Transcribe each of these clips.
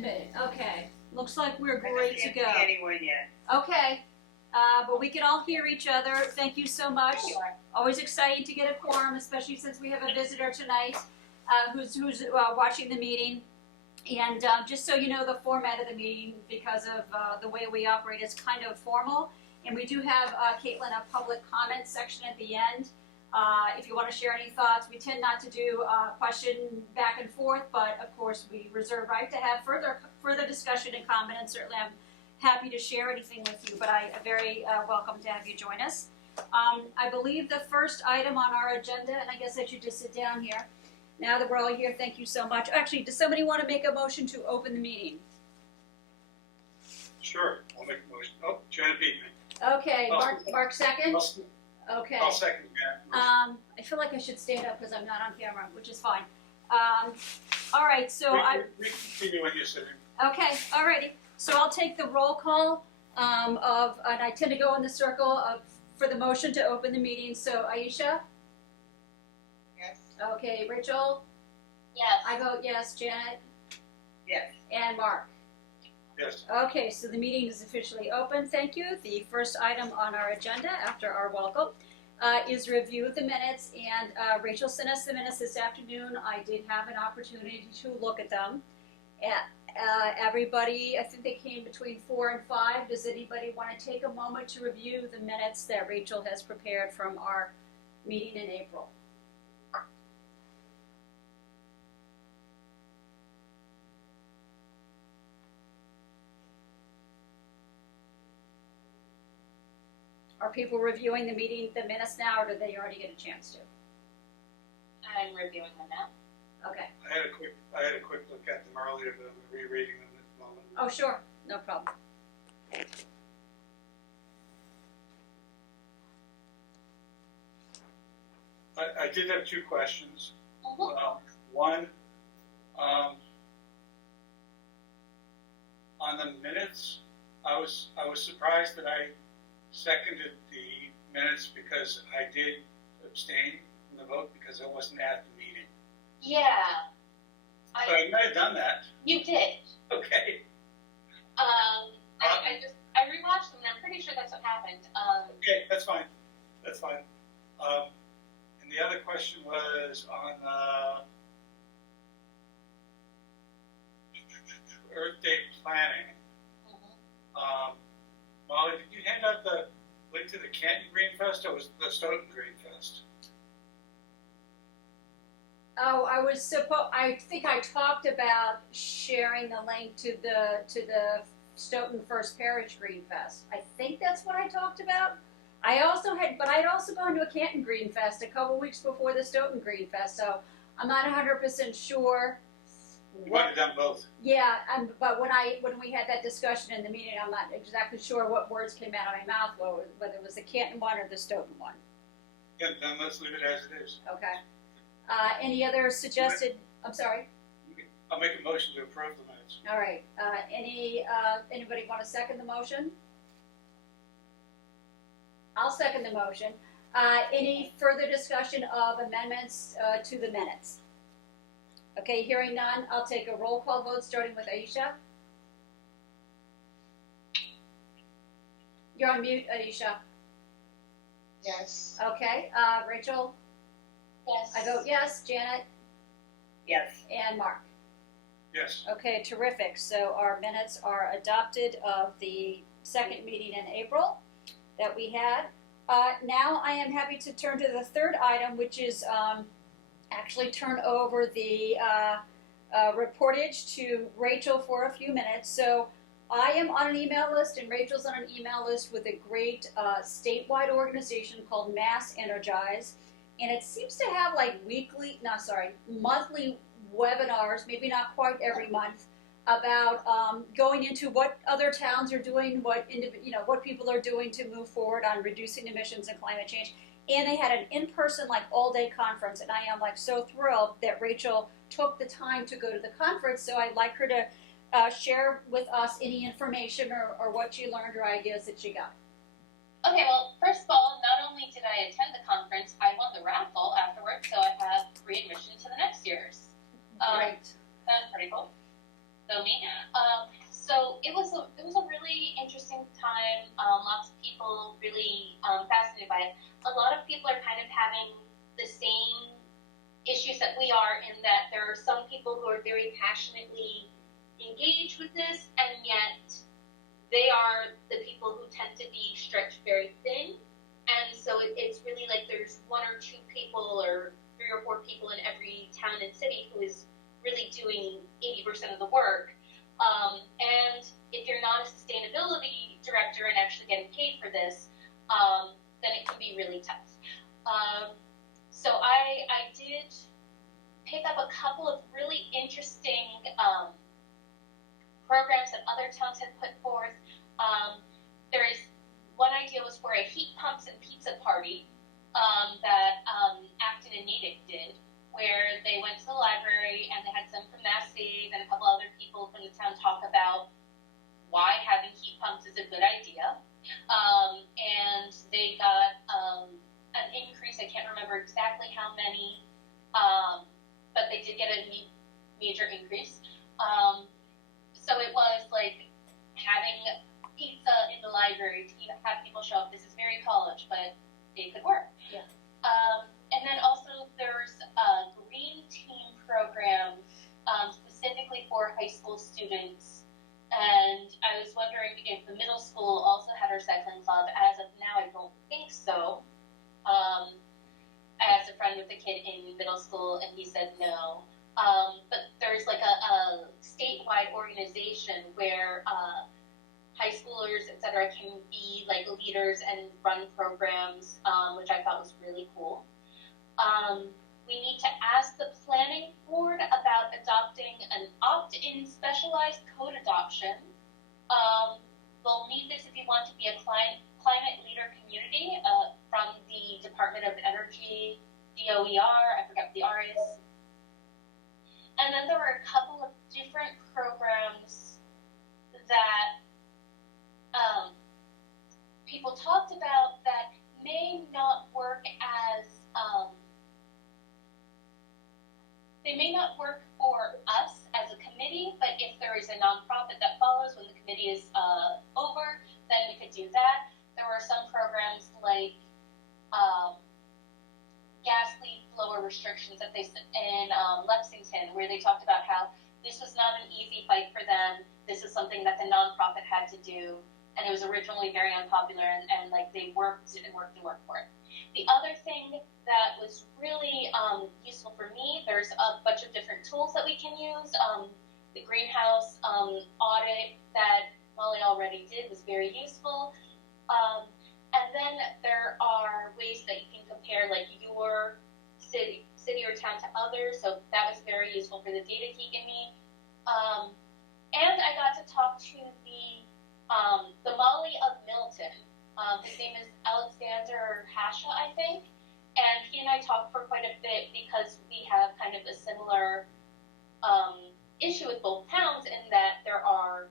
admitted. Okay. Looks like we're I great to can't go. see anyone yet. Okay. But we can all hear each other. Thank you so much. Always exciting to get a quorum, especially since we have a visitor tonight who's watching the meeting. And just so you know, the format of the meeting, because of the way we operate, is kind of formal. And we do have, Caitlin, a public comment section at the end. If you want to share any thoughts, we tend not to do question back and forth, but of course we reserve right to have further discussion and comment, and certainly I'm happy to share anything with you, but I'm very welcome to have you join us. I believe the first item on our agenda, and I guess I should just sit down here. Now that we're all here, thank you so much. Actually, does somebody want to make a motion to open the meeting? Sure, I'll make a motion. Oh, Janet beat me. Okay, Mark second? Okay. I'll second Janet. I feel like I should stand up because I'm not on camera, which is fine. All right, so We continue when you're sitting. Okay, alrighty. So I'll take the roll call and I tend to go in the circle for the motion to open the meeting. So Aisha? Yes. Okay, Rachel? Yes. I vote yes. Janet? Yes. And Mark? Yes. Okay, so the meeting is officially open. Thank you. The first item on our agenda after our welcome is review of the minutes. And Rachel sent us the minutes this afternoon. I did have an opportunity to look at them. Everybody, I think they came between 4 and 5. Does anybody want to take a moment to review the minutes that Rachel has prepared from our meeting in April? Are people reviewing the minutes now, or did they already get a chance to? I'm reviewing them now. Okay. I had a quick look at them earlier, but I'm rereading them at the moment. Oh, sure. No problem. I did have 2 questions. Mm-hmm. One, on the minutes, I was surprised that I seconded the minutes because I did abstain from the vote because I wasn't at the meeting. Yeah. But I might have done that. You did. Okay. I rewatched them and I'm pretty sure that's what happened. Okay, that's fine. That's fine. And the other question was on Earth Day planning. Molly, did you hand out the link to the Canton Green Fest, or was it the Stoughton Green Fest? Oh, I think I talked about sharing the link to the Stoughton First Parish Green Fest. I think that's what I talked about. I'd also gone to a Canton Green Fest a couple weeks before the Stoughton Green Fest, so I'm not 100% sure. You might have done both. Yeah, but when we had that discussion in the meeting, I'm not exactly sure what words came out of my mouth, whether it was the Canton one or the Stoughton one. Yeah, then let's leave it as it is. Okay. Any other suggested? I'm sorry. I'll make a motion to approve the minutes. All right. Anybody want to second the motion? I'll second the motion. Any further discussion of amendments to the minutes? Okay, hearing none, I'll take a roll call vote starting with Aisha. You're on mute, Aisha. Yes. Okay, Rachel? Yes. I vote yes. Janet? Yes. And Mark? Yes. Okay, terrific. So our minutes are adopted of the second meeting in April that we had. Now I am happy to turn to the third item, which is actually turn over the reportage to Rachel for a few minutes. So I am on an email list, and Rachel's on an email list with a great statewide organization called Mass Energize. And it seems to have like monthly webinars, maybe not quite every month, about going into what other towns are doing, what people are doing to move forward on reducing emissions and climate change. And they had an in-person, like, all-day conference, and I am like so thrilled that Rachel took the time to go to the conference. So I'd like her to share with us any information or what she learned or ideas that she got. Okay, well, first of all, not only did I attend the conference, I won the raffle afterwards, so I have free admission to the next year's. Great. That's pretty cool. So me. lot of people are kind of having the same issues that we are, in that there are some people who are very passionately engaged with this, and yet they are the people who tend to be stretched very thin. And so it's really like there's one or two people or 3 or 4 people in every town and city who is really doing 80% of the work. And if you're not a sustainability director and actually getting paid for this, then it can be really tough. So I did pick up a couple of really interesting programs that other towns had put forth. There is one idea was for a heat pumps and pizza party that Acton and Natick did, where they went to the library and they had some from Mass Save and a couple other people from the town talk about why having heat pumps is a good idea. And they got an increase. I can't remember exactly how many, but they did get a major increase. So it was like having pizza in the library to have people show up. This is very college, but it could work. Yeah. And then also there's a green team program specifically for high school students. And I was wondering if the middle school also had a recycling club. As of now, I don't think so. I asked a friend with a kid in middle school, and he said no. But there's like a statewide organization where high schoolers, etc., can be like leaders and run programs, which I thought was really cool. We need to ask the planning board about adopting an opt-in specialized code adoption. We'll need this if you want to be a climate leader community from the Department of Energy, DOER, I forgot what the R is. And then there were a couple of different programs that people talked about that may not work as they may not work for us as a committee, but if there is a nonprofit that follows when the committee is over, then we could do that. There were some programs like gas leak blower restrictions that they in Lexington, where they talked about how this was not an easy fight for them. This is something that the nonprofit had to do, and it was originally very unpopular, and like they worked for it. The other thing that was really useful for me, there's a bunch of different tools that we can use. The greenhouse audit that Molly already did was very useful. And then there are ways that you can compare like your city or town to others. So that was very useful for the data he gave me. And I got to talk to the Molly of Milton. His name is Alexander Hasha, I think. And he and I talked for quite a bit because we have kind of a similar issue with both towns in that there are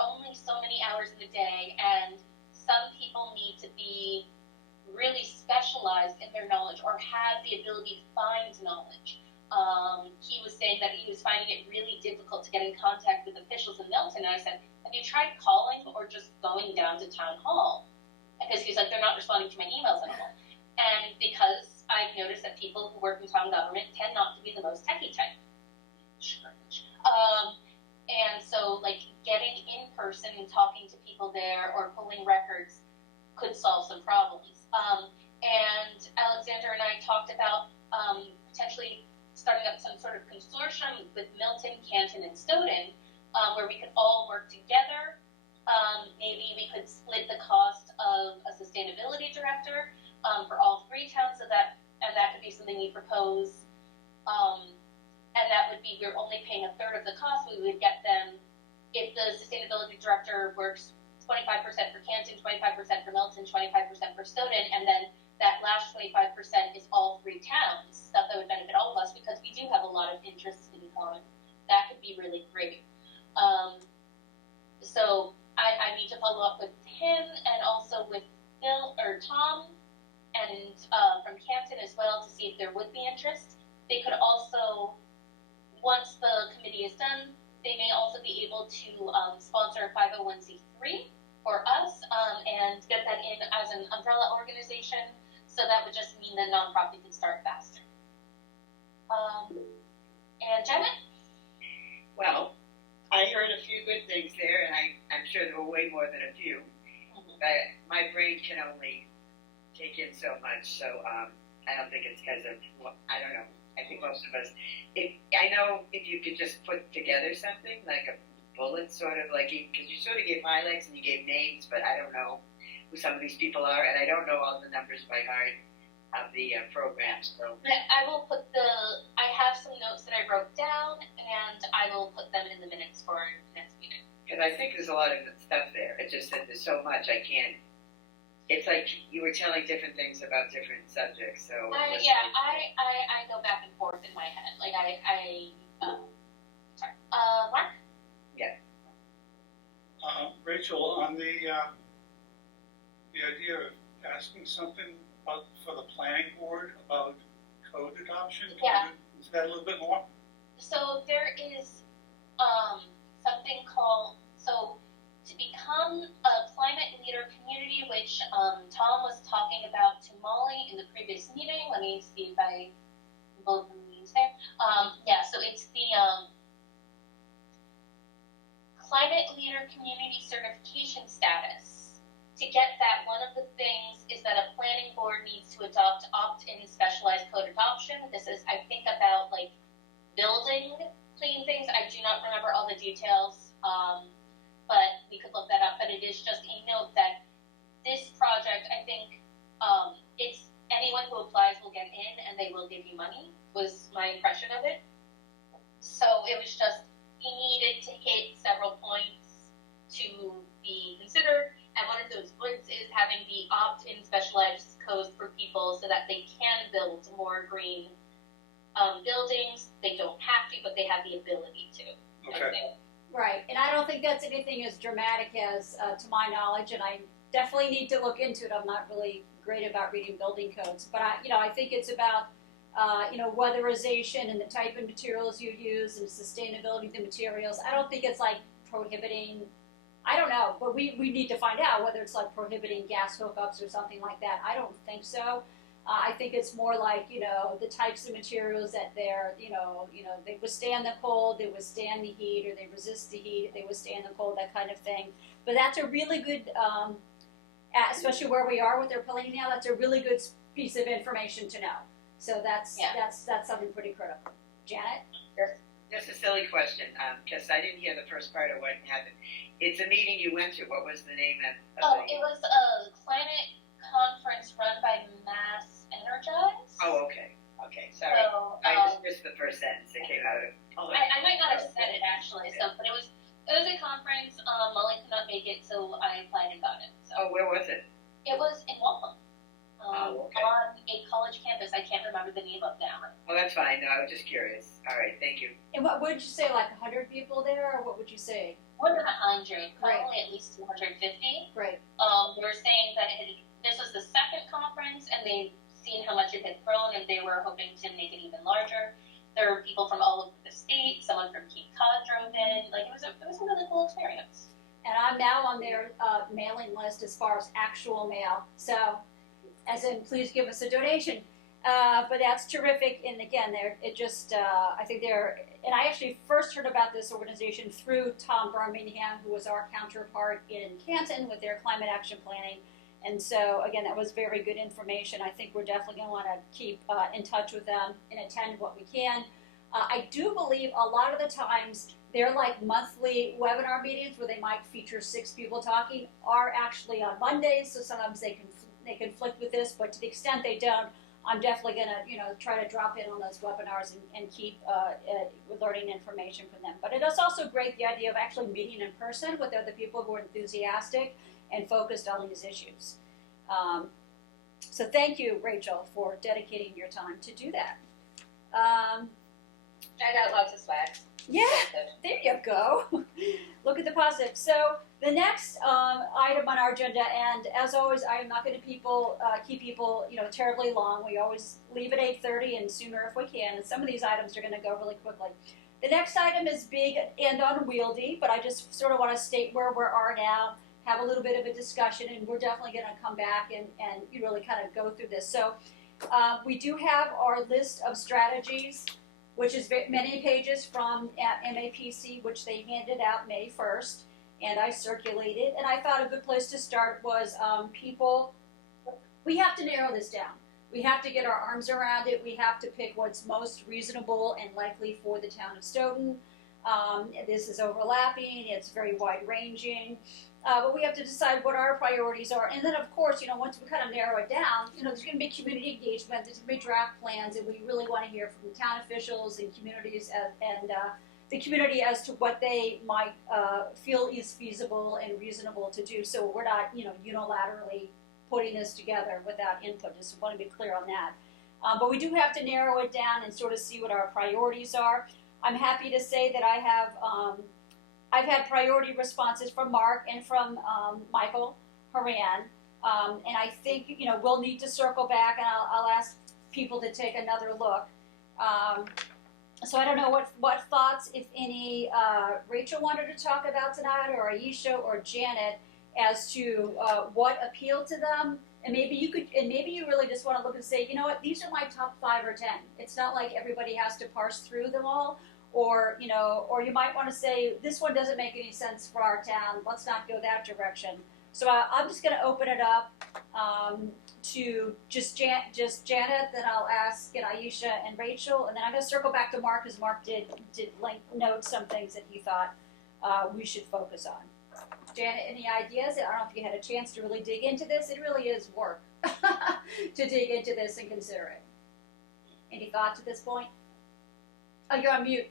only so many hours in the day, and some people need to be really specialized in their knowledge or have the ability to find knowledge. He was saying that he was finding it really difficult to get in contact with officials in Milton, and I said, have you tried calling or just going down to town hall? Because he's like, they're not responding to my emails anymore. And because I've noticed that people who work in town government tend not to be the most techie type. And so, like, getting in person and talking to people there or pulling records could solve some problems. And Alexander and I talked about potentially starting up some sort of consortium with Milton, Canton, and Stoughton, where we could all work together. Maybe we could split the cost of a sustainability director for all 3 towns, and that could be something we propose. And that would be, we're only paying a third of the cost. We would get them, if the sustainability director works 25% for Canton, 25% for Milton, 25% for Stoughton, and then that last 25% is all 3 towns, stuff that would benefit all of us, because we do have a lot of interests in common. That could be really great. So I need to follow up with him and also with Bill or Tom and from Canton as well to see if there would be interest. They could also, once the committee is done, they may also be able to sponsor a 501c3 or for us, and get that in as an umbrella organization. So that would just mean the nonprofit can start faster. And Janet? Well, I heard a few good things there, and I'm sure there were way more than a few. But my brain can only take in so much, so I don't think it's because of, I don't know. I think most of us, I know if you could just put together something, like a bullet sort of, like, because you sort of gave highlights and you gave names, but I don't know who some of these people are, and I don't know all the numbers by heart of the programs. So I will put I have some notes that I wrote down, and I will put them in the minutes for next meeting. because I think there's a lot of good stuff there. It's just that there's so much I can't. It's like you were telling different things about different subjects. So I go back and forth in my head. Like sorry. Mark? Rachel, on the idea of asking something for the planning board about code adoption, Yeah. Is that a little bit more? So there is something called, to become a climate leader community, which Tom was talking about to Molly in the previous meeting. Let me see if I both of the meetings there. So it's the climate leader community certification status. To get that, one of the things is that a planning board needs to adopt opt-in specialized code adoption. This is, I think, about like building clean things. I do not remember all the details, but we could look that up. But it is just a note that this project, I think, it's anyone who applies will get in and they will give you money, was my impression of it. So it was just, he needed to hit several points to be considered. And one of those points is having the opt-in specialized code for people so that they can build more green buildings. They don't have to, but they have the ability to. Okay. Right, and I don't think that's anything as dramatic as, to my knowledge, and I definitely need to look into it. I'm not really great about reading building codes, but I think it's about, weatherization and the type of materials you use and sustainability of the materials. I don't think it's like prohibiting, I don't know, but we need to find out whether it's like prohibiting gas hookups or something like that. I don't think so. I think it's more like, the types of materials that they're, they withstand the cold, they withstand the heat, or they resist the heat, they withstand the cold, that kind of thing. But that's a really good, especially where we are with their planning now, that's a really good piece of information to know. So that's something pretty critical. Janet? just a silly question, because I didn't hear the first part of what happened. It's a meeting you went to. What was the name of it was a climate conference run by Mass Energize. Oh, okay. Okay, sorry. So, I just missed the first sentence that came out of. I might not have said it actually. So, but it was a conference. Molly could not make it, so I applied and got it. So. Oh, where was it? It was in Waltham. Okay. On a college campus. I can't remember the name of now. Oh, that's fine. No, I was just curious. All right, thank you. And what would you say, like 100 people there, or what would you say? More than 100, Right. probably at least 250. Right. They were saying that this was the second conference, and they've seen how much it had grown, and they were hoping to make it even larger. There were people from all over the state. Someone from Cape Cod drove in. Like it was a really cool experience. And I'm now on their mailing list as far as actual mail. So, as in, please give us a donation. But that's terrific. And again, I think and I actually first heard about this organization through Tom Birmingham, who was our counterpart in Canton with their climate action planning. And so, again, that was very good information. I think we're definitely going to want to keep in touch with them and attend what we can. I do believe a lot of the times they're like monthly webinar meetings where they might feature 6 people talking are actually on Mondays. So sometimes they conflict with this, but to the extent they don't, I'm definitely going to try to drop in on those webinars and keep learning information from them. But it is also great, the idea of actually meeting in person with other people who are enthusiastic and focused on these issues. So thank you, Rachel, for dedicating your time to do that. I got lots of swag. Yeah, there you go. Look at the positive. So the next item on our agenda, and as always, I am not going to keep people terribly long. We always leave at 8:30 and sooner if we can. And some of these items are going to go really quickly. The next item is big and unwieldy, but I just sort of want to state where we are now. have a little bit of a discussion, and we're definitely going to come back and you really kind of go through this. So we do have our list of strategies, which is many pages from MAPC, which they handed out May 1st, and I circulated. And I thought a good place to start was people, we have to narrow this down. We have to get our arms around it. We have to pick what's most reasonable and likely for the town of Stoughton. This is overlapping, it's very wide ranging, but we have to decide what our priorities are. And then of course, once we kind of narrow it down, there's going to be community engagement, there's going to be draft plans, and we really want to hear from the town officials and communities and the community as to what they might feel is feasible and reasonable to do. So we're not, unilaterally putting this together without input. Just want to be clear on that. But we do have to narrow it down and sort of see what our priorities are. I'm happy to say that I've had priority responses from Mark and from Michael Horan, and I think we'll need to circle back, and I'll ask people to take another look. So I don't know what thoughts, if any, Rachel wanted to talk about tonight, or Aisha, or Janet, as to what appealed to them. And maybe you really just want to look and say, these are my top 5 or 10. It's not like everybody has to parse through them all, or you might want to say, this one doesn't make any sense for our town. Let's not go that direction. So I'm just going to open it up to just Janet. Then I'll ask Aisha and Rachel, and then I'm going to circle back to Mark, because Mark did note some things that he thought we should focus on. Janet, any ideas? I don't know if you had a chance to really dig into this. It really is work to dig into this and consider it. Any thoughts at this point? Oh, you're on mute.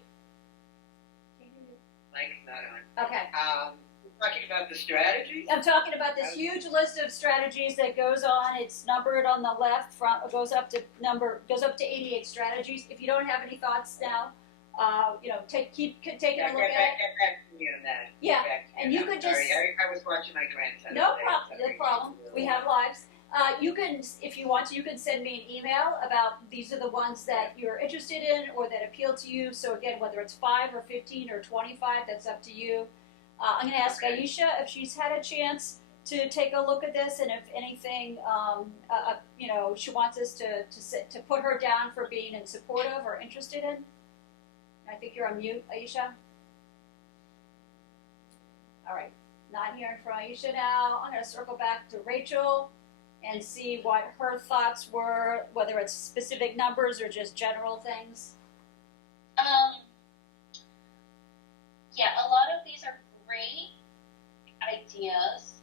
Mike's not on. Okay. We're talking about the strategies? I'm talking about this huge list of strategies that goes on. It's numbered on the left, goes up to 88 strategies. If you don't have any thoughts now, keep taking a look at it. Get back to me on that. Yeah, and you could just. Sorry, I was watching my grandson. No problem. We have lives. You can, if you want to, you can send me an email about these are the ones that you're interested in or that appeal to you. So again, whether it's 5 or 15 or 25, that's up to you. I'm going to ask Aisha if she's had a chance to take a look at this, and if anything, she wants us to put her down for being in support of or interested in. I think you're on mute, Aisha. All right, not hearing from Aisha now. I'm going to circle back to Rachel and see what her thoughts were, whether it's specific numbers or just general things. Yeah, a lot of these are great ideas,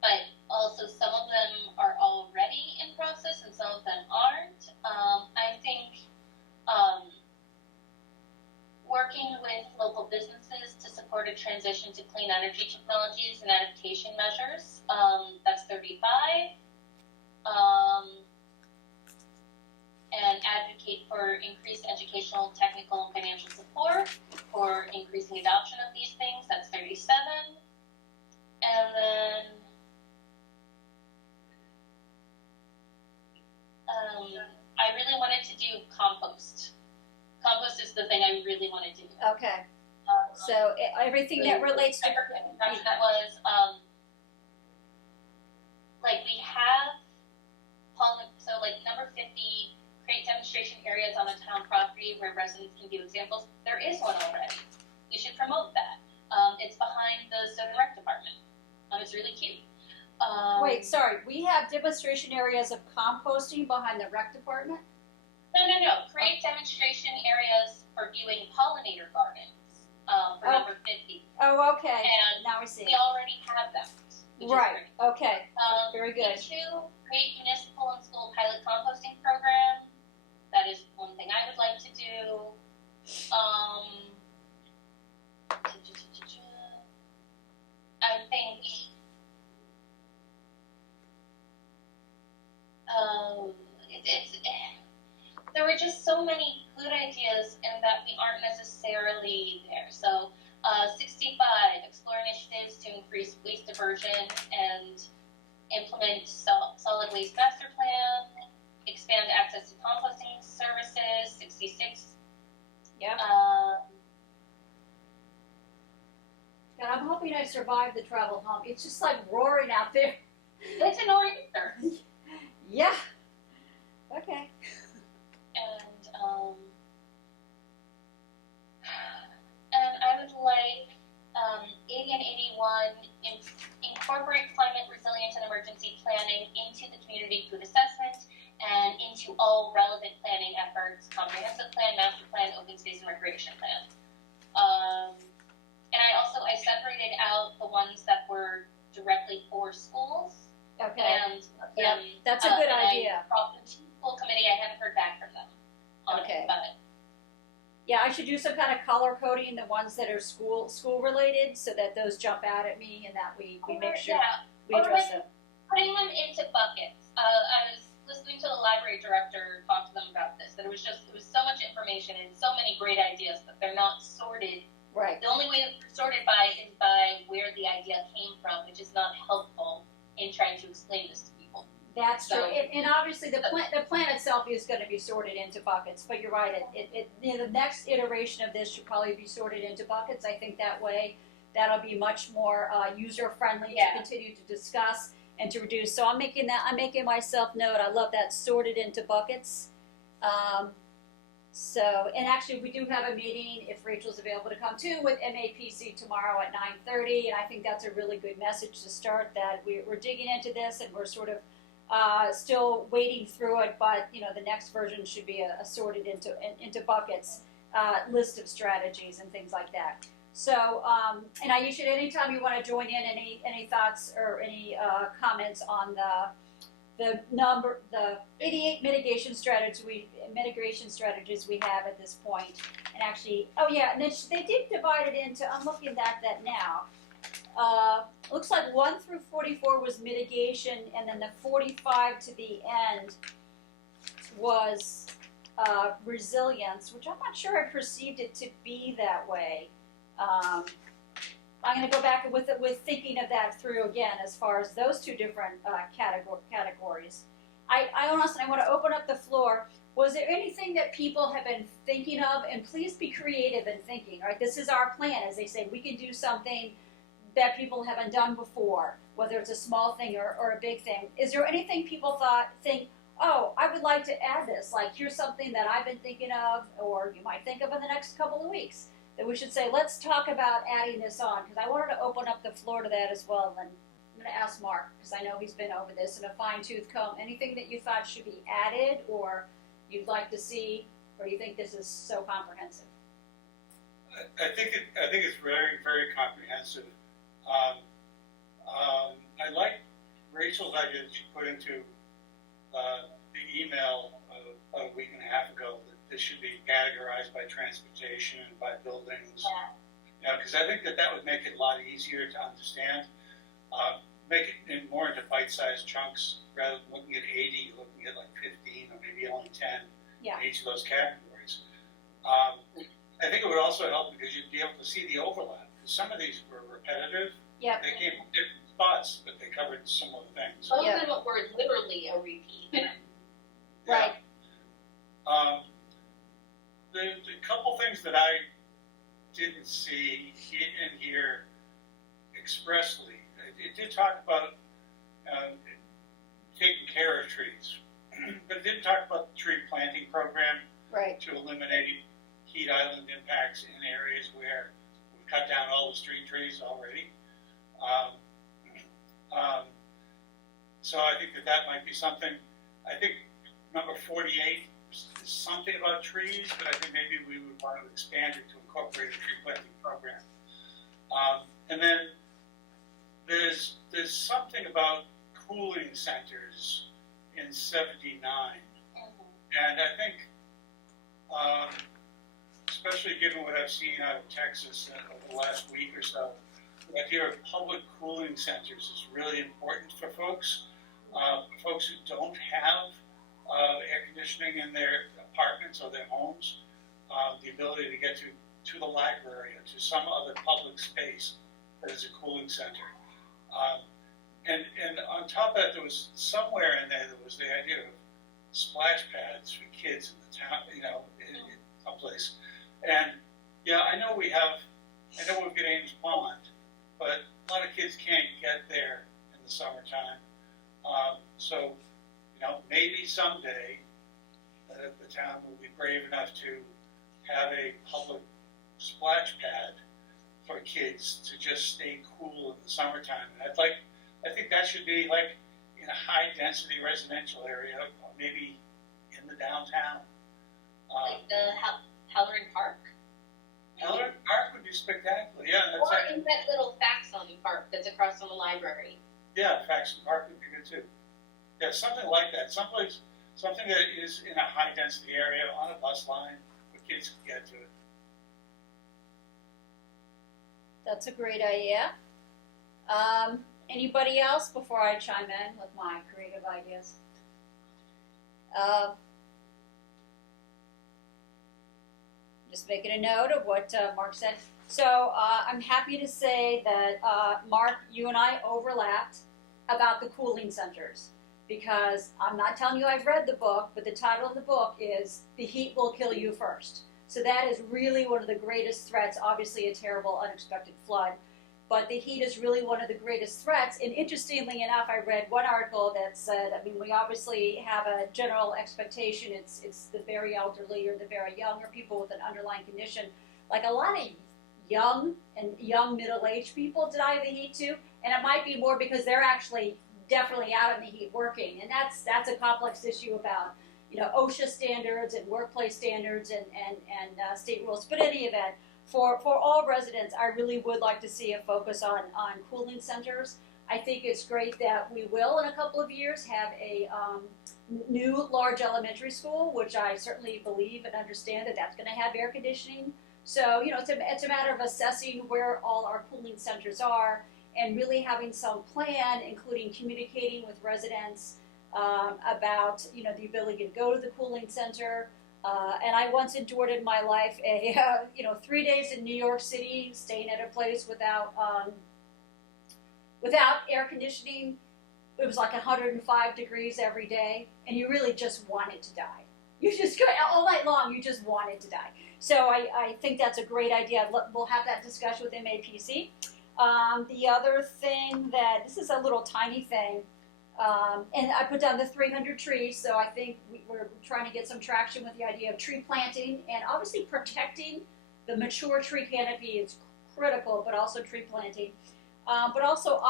but also some of them are already in process and some of them aren't. I think working with local businesses to support a transition to clean energy technologies and adaptation measures, that's 35. And advocate for increased educational, technical, and financial support for increasing adoption of these things, that's 37. And then I really wanted to do compost. Compost is the thing I really want to do. Okay. So everything that relates to that was we have so number 50, create demonstration areas on the town property where residents can view examples. There is one already. We should promote that. It's behind the Stoughton Rec Department. It's really cute. Wait, sorry. We have demonstration areas of composting behind the rec department? No. Create demonstration areas for viewing pollinator gardens for number 50. Oh, okay. And now we see. We already have them. Right. Okay. Very good. 2, create municipal and school pilot composting program. That is one thing I would like to do. I think there were just so many good ideas and that we aren't necessarily there. So 65, explore initiatives to increase waste diversion and implement solid waste master plan, expand access to composting services, 66. Yep. And I'm hoping I've survive the travel home. It's just like roaring out there. It's a nor'easter. Yeah. Okay. And I would like 80 and 81 incorporate climate resilience and emergency planning into the community food assessment and into all relevant planning efforts, comprehensive plan, master plan, open space, and recreation plan. And I separated out the ones that were directly for schools. Okay. And That's a good and idea. I brought them to the full committee. I haven't heard back from them on Okay. it, but Yeah, I should do some kind of color coding the ones that are school related, so that those jump out at me, and that we make sure we address them. putting them into buckets. I was listening to the library director talk to them about this. That it was so much information and so many great ideas, but they're not sorted. Right. The only way that they're sorted by is by where the idea came from, which is not helpful in trying to explain this to people. That's true, So- and obviously the plan itself is going to be sorted into buckets. But you're right. The next iteration of this should probably be sorted into buckets. I think that way that'll be much more user friendly Yeah. to continue to discuss and to reduce. So I'm making myself note. I love that, sorted into buckets. And actually we do have a meeting, if Rachel's available to come too, with MAPC tomorrow at 9:30, and I think that's a really good message to start, that we're digging into this and we're sort of still wading through it, but the next version should be a sorted into buckets list of strategies and things like that. So, and Aisha, anytime you want to join in, any thoughts or any comments on the 88 mitigation strategies we have at this point. And actually, oh yeah, and then they did divide it into, I'm looking at that now. Looks like 1 through 44 was mitigation, and then the 45 to the end was resilience, which I'm not sure I perceived it to be that way. I'm going to go back with thinking of that through again as far as those two different categories. I honestly, I want to open up the floor. Was there anything that people have been thinking of? And please be creative in thinking, right? This is our plan. As they say, we can do something that people haven't done before, whether it's a small thing or a big thing. Is there anything people think, oh, I would like to add this, like here's something that I've been thinking of, or you might think of in the next couple of weeks, that we should say, let's talk about adding this on, because I wanted to open up the floor to that as well. And I'm going to ask Mark, because I know he's been over this in a fine-tooth comb. Anything that you thought should be added, or you'd like to see, or you think this is so comprehensive? I think it's very, very comprehensive. I like Rachel's idea that she put into the email about a week and a half ago, that this should be categorized by transportation and by buildings. Yeah. Because I think that would make it a lot easier to understand. Make it more into bite-sized chunks rather than looking at 80, looking at like 15 or maybe only 10 Yeah. in each of those categories. I think it would also help because you'd be able to see the overlap. Because some of these were repetitive. Yep. They came from different spots, but they covered similar things. Some Yeah. of them were literally a repeat. Right. The couple things that I didn't see in here expressly, it did talk about taking care of trees, but it didn't talk about the tree planting program Right. to eliminate heat island impacts in areas where we've cut down all the street trees already. So I think that might be something. I think number 48 is something about trees, but I think maybe we would want to expand it to incorporate a tree planting program. And then there's something about cooling centers in 79, and I think, especially given what I've seen out of Texas over the last week or so, the idea of public cooling centers is really important for folks. Folks who don't have air conditioning in their apartments or their homes, the ability to get to the library or to some other public space that is a cooling center. And on top of that, there was somewhere in there was the idea of splash pads for kids in the town, in someplace. And yeah, I know we've got Ames Pond, but a lot of kids can't get there in the summertime. So, maybe someday the town will be brave enough to have a public splash pad for kids to just stay cool in the summertime. And I think that should be like in a high density residential area, or maybe in the downtown. Like the Halloran Park. Halloran Park would be spectacular. Yeah, that's Or in that little Faxon Park that's across from the library. Yeah, Faxon Park would be good too. Yeah, something like that. Something that is in a high density area on a bus line where kids can get to it. That's a great idea. Anybody else before I chime in with my creative ideas? Just making a note of what Mark said. So I'm happy to say that Mark, you and I overlapped about the cooling centers, because I'm not telling you I've read the book, but the title of the book is "The Heat Will Kill You First." So that is really one of the greatest threats. Obviously, a terrible, unexpected flood, but the heat is really one of the greatest threats. And interestingly enough, I read one article that said, I mean, we obviously have a general expectation it's the very elderly or the very young or people with an underlying condition. Like a lot of young middle-aged people die of the heat too, and it might be more because they're actually definitely out in the heat working, and that's a complex issue about OSHA standards and workplace standards and state rules. But in any event, for all residents, I really would like to see a focus on cooling centers. I think it's great that we will in a couple of years have a new large elementary school, which I certainly believe and understand that's going to have air conditioning. So it's a matter of assessing where all our cooling centers are and really having some plan, including communicating with residents about the ability to go to the cooling center. And I once endured in my life 3 days in New York City, staying at a place without air conditioning. It was like 105 degrees every day, and you really just wanted to die. You just all night long. You just wanted to die. So I think that's a great idea. We'll have that discussion with MAPC. The other thing this is a little tiny thing, and I put down the 300 trees, so I think we're trying to get some traction with the idea of tree planting, and obviously protecting the mature tree canopy is critical, but also tree planting. But also,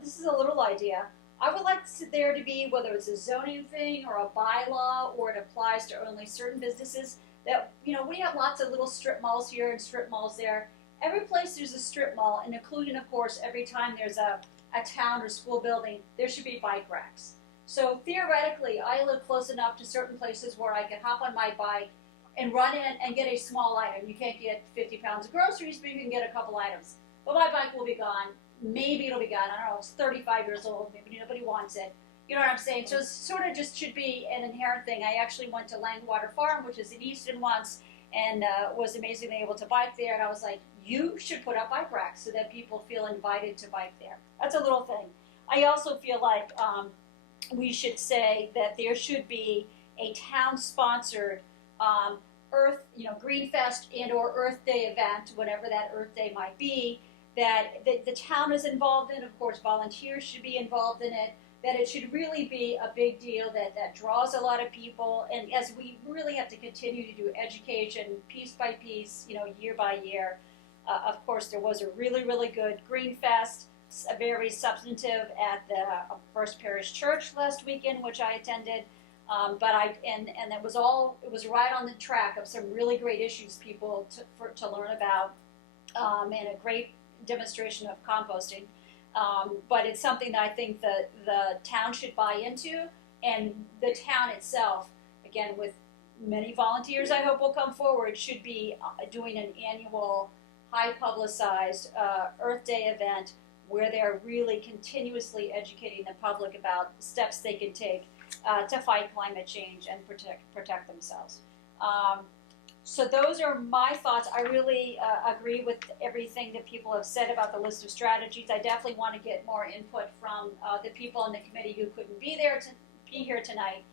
this is a little idea, I would like there to be, whether it's a zoning thing or a bylaw, or it applies to only certain businesses, that, we have lots of little strip malls here and strip malls there. Every place there's a strip mall, and including, of course, every time there's a town or school building, there should be bike racks. So theoretically, I live close enough to certain places where I can hop on my bike and run in and get a small item. You can't get 50 pounds of groceries, but you can get a couple items. But my bike will be gone. Maybe it'll be gone. I don't know, it's 35 years old. Maybe nobody wants it. You know what I'm saying? So it sort of just should be an inherent thing. I actually went to Langwater Farm, which is in Easton once, and was amazingly able to bike there. And I was like, you should put up bike racks so that people feel invited to bike there. That's a little thing. I also feel like we should say that there should be a town-sponsored Greenfest and/or Earth Day event, whatever that Earth Day might be, that the town is involved in. Of course, volunteers should be involved in it. That it should really be a big deal that draws a lot of people. And as we really have to continue to do education piece by piece, year by year. Of course, there was a really, really good Greenfest, very substantive at the First Parish Church last weekend, which I attended. And it was right on the track of some really great issues people to learn about, and a great demonstration of composting. But it's something that I think the town should buy into, and the town itself, again, with many volunteers I hope will come forward, should be doing an annual high publicized Earth Day event where they're really continuously educating the public about steps they can take to fight climate change and protect themselves. So those are my thoughts. I really agree with everything that people have said about the list of strategies. I definitely want to get more input from the people on the committee who couldn't be here tonight,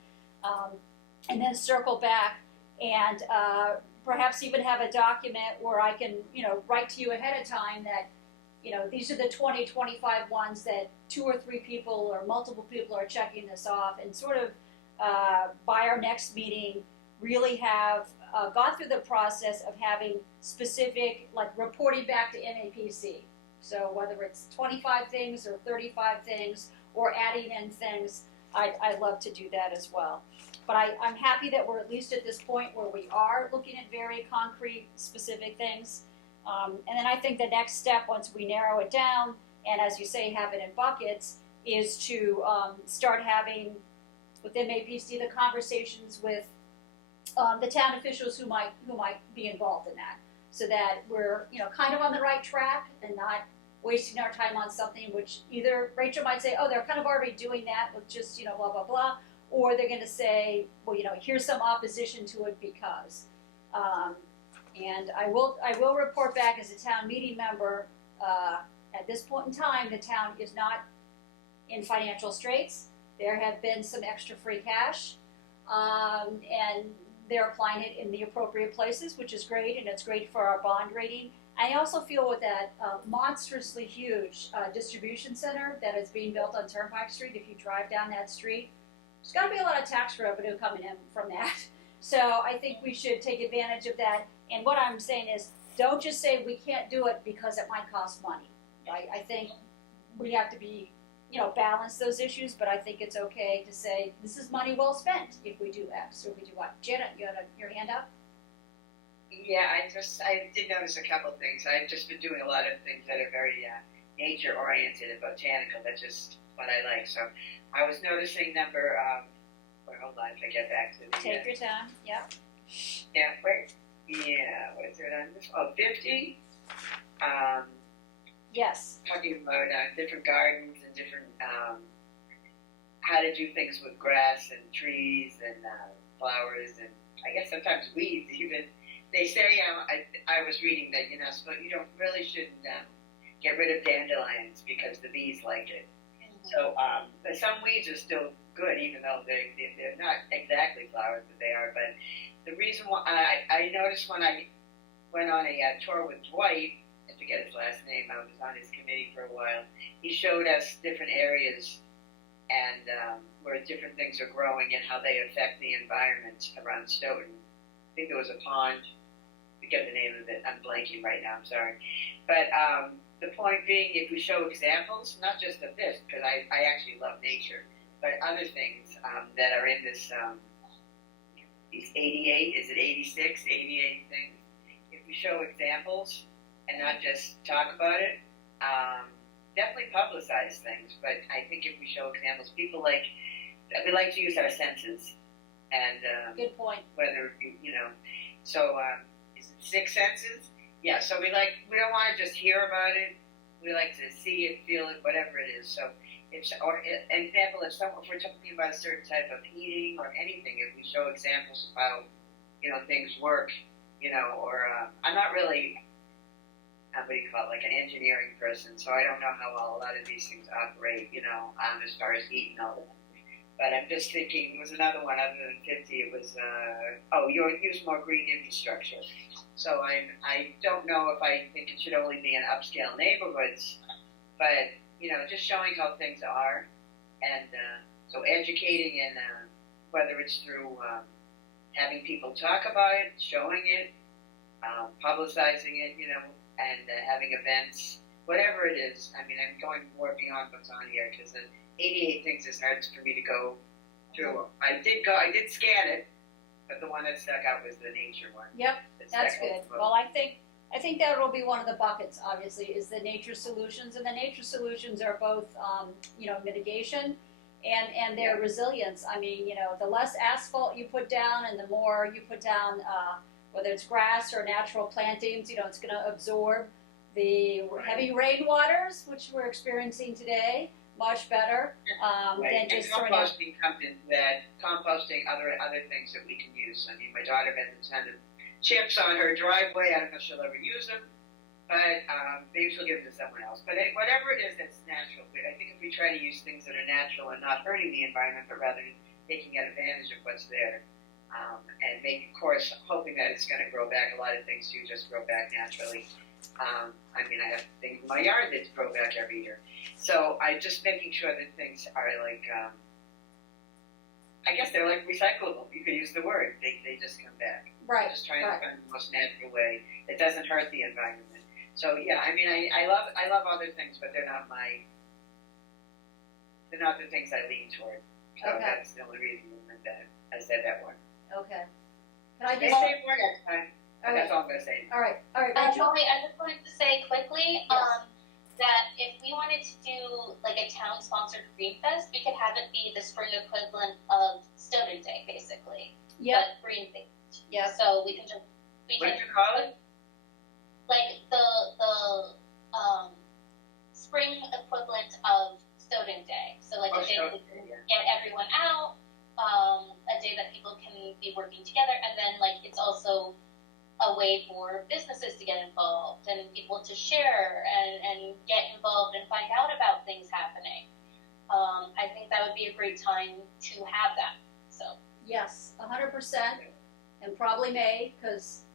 and then circle back and perhaps even have a document where I can, write to you ahead of time that these are the 20, 25 ones that 2 or 3 people or multiple people are checking this off, and sort of by our next meeting really have gone through the process of having specific, like, reporting back to MAPC. So whether it's 25 things or 35 things or adding in things, I'd love to do that as well. But I'm happy that we're at least at this point where we are looking at very concrete, specific things. And then I think the next step, once we narrow it down, and as you say, have it in buckets, is to start having, with MAPC, the conversations with the town officials who might be involved in that, so that we're kind of on the right track and not wasting our time on something which either Rachel might say, oh, they're kind of already doing that with just blah blah blah, or they're going to say, well, here's some opposition to it because. And I will report back as a town meeting member. At this point in time, the town is not in financial straits. There have been some extra free cash, and they're applying it in the appropriate places, which is great, and it's great for our bond rating. I also feel with that monstrously huge distribution center that is being built on Turnpike Street, if you drive down that street, there's got to be a lot of tax revenue coming in from that. So I think we should take advantage of that. And what I'm saying is, don't just say we can't do it because it might cost money. Right? I think we have to be, balance those issues, but I think it's okay to say this is money well spent if we do X or if we do Y. Janet, you had your hand up? Yeah, I did notice a couple things. I've just been doing a lot of things that are very nature oriented and botanical. That's just what I like. So I was noticing number. Hold on, if I get back to the. Take your time. Yep. Yeah. Wait. Yeah. What is it on this? Oh, 50. Yes. Talking about different gardens and different how to do things with grass and trees and flowers and I guess sometimes weeds even. They say I was reading that you don't really shouldn't get rid of dandelions because the bees like it. So but some weeds are still good even though they're not exactly flowers, but they are. But the reason why I noticed when I went on a tour with Dwight, I forget his last name, I was on his committee for a while, he showed us different areas and where different things are growing and how they affect the environment around Stoughton. I think there was a pond, I forget the name of it, I'm blanking right now, I'm sorry. But the point being, if we show examples, not just of this, because I actually love nature, but other things that are in this, these 88, is it 86, 88 things? If we show examples and not just talk about it, definitely publicize things, but I think if we show examples, we like to use our senses, and Good point. whether so is it 6 senses? Yeah, so we don't want to just hear about it. We like to see it, feel it, whatever it is. So if we're talking about a certain type of heating or anything, if we show examples of how things work, or I'm not really like an engineering person, so I don't know how a lot of these things operate, as far as heat and all that. But I'm just thinking, there was another one other than 50. It was, use more green infrastructure. So I don't know if I think it should only be in upscale neighborhoods, but, just showing how things are. And so educating and whether it's through having people talk about it, showing it, publicizing it, and having events, whatever it is. I mean, I'm going more beyond what's on here because the 88 things is hard for me to go through. I did scan it, but the one that stuck out was the nature one. Yep, that's good. Well, I think that will be one of the buckets. Obviously, is the nature solutions, and the nature solutions are both, mitigation and their resilience. I mean, the less asphalt you put down, and the more you put down, whether it's grass or natural plantings, it's going to absorb the heavy rainwaters, which we're experiencing today, much better than just and composting comes into that. Composting, other things that we can use. I mean, my daughter has a ton of chips on her driveway. I don't know if she'll ever use them, but maybe she'll give them to someone else. But whatever it is that's natural, I think if we try to use things that are natural and not hurting the environment, but rather taking advantage of what's there, and of course, hoping that it's going to grow back. A lot of things do just grow back naturally. I mean, I have things in my yard that grow back every year. So I'm just making sure that things are like, I guess they're like recyclable. You could use the word. They just come back. Right. Just trying right. to find the most natural way that doesn't hurt the environment. So yeah, I mean, I love other things, but they're not the things I lean toward. So Okay. that's the only reason that I said that one. Okay. Can I They just? say more next time. All right. That's all I'm gonna say. All right. Rachel. Molly, I just wanted to say quickly that if we wanted to do like a town-sponsored Green Fest, we could have it be the spring equivalent of Stoughton Day, basically. Yep. But green themed. Yep. So we can What did you call it? like the spring equivalent of Stoughton Day. So like a day that we can get everyone out, a day that people can be working together, and then like it's also a way for businesses to get involved and people to share and get involved and find out about things happening. I think that would be a great time to have that. So Yes, 100%, and probably May because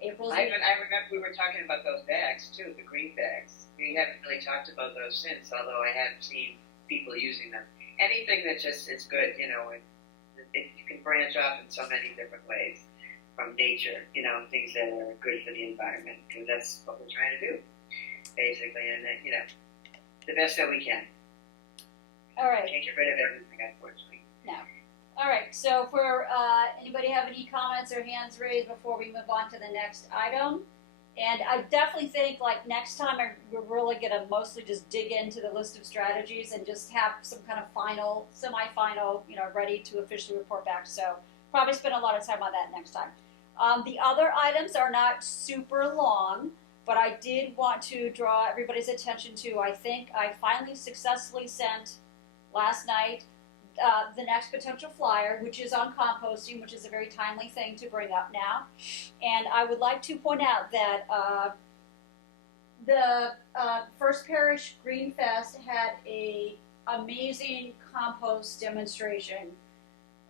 April's. I remember we were talking about those bags too, the green bags. We haven't really talked about those since, although I have seen people using them. Anything that just is good, you know, you can branch off in so many different ways from nature, you know, things that are good for the environment, because that's what we're trying to do, basically, and then, you know, the best that we can. All right. Can't get rid of everything, unfortunately. All right. So, for anybody have any comments or hands raised before we move on to the next item? And I definitely think, like, next time we're really going to mostly just dig into the list of strategies and just have some kind of final, semi-final, you know, ready to officially report back. So, probably spend a lot of time on that next time. The other items are not super long, but I did want to draw everybody's attention to, I think I finally successfully sent last night the next potential flyer, which is on composting, which is a very timely thing to bring up now. And I would like to point out that the First Parish Green Fest had a amazing compost demonstration.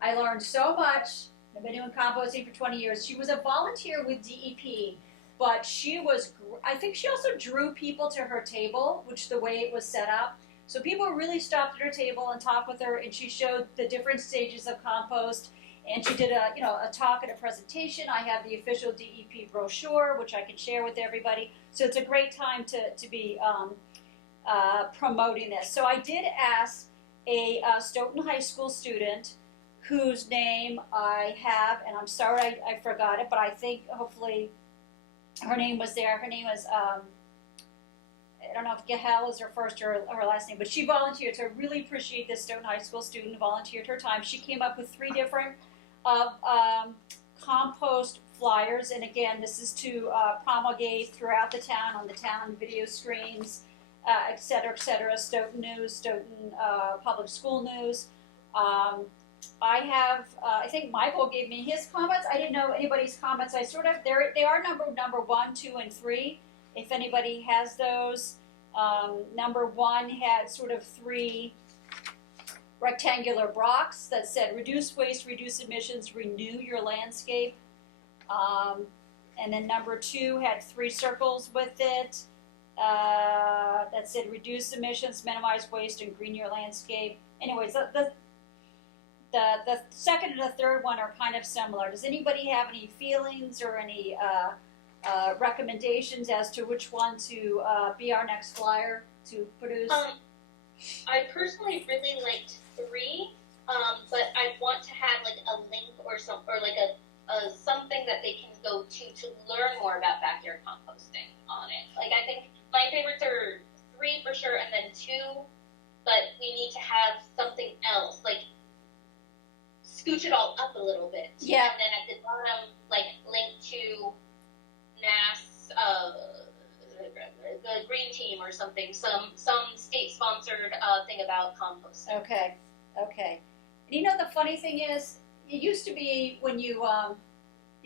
I learned so much. I've been doing composting for 20 years. She was a volunteer with DEP, but I think she also drew people to her table, which the way it was set up. So people really stopped at her table and talked with her, and she showed the different stages of compost. And she did a talk and a presentation. I have the official DEP brochure, which I can share with everybody. So it's a great time to be promoting this. So I did ask a Stoughton High School student whose name I have, and I'm sorry I forgot it, but I think hopefully her name was there. Her name was, I don't know if Gahel is her first or her last name, but she volunteered. So I really appreciate this Stoughton High School student who volunteered her time. She came up with 3 different compost flyers, and again, this is to promulgate throughout the town on the town video screens, et cetera, Stoughton News, Stoughton Public School News. I have, I think Michael gave me his comments. I didn't know anybody's comments. They are number 1, 2, and 3. If anybody has those, number 1 had sort of 3 rectangular blocks that said reduce waste, reduce emissions, renew your landscape. And then number 2 had 3 circles with it that said reduce emissions, minimize waste, and green your landscape. Anyways, the second and the third one are kind of similar. Does anybody have any feelings or any recommendations as to which one to be our next flyer to produce? I personally really liked 3, but I want to have like a link or like a something that they can go to learn more about backyard composting on it. Like I think my favorites are 3 for sure, and then 2, but we need to have something else, like scooch it all up a little bit. Yeah. And then at the bottom, like link to Mass, the Green Team or something, some state-sponsored thing about composting. Okay. And you know the funny thing is, it used to be when you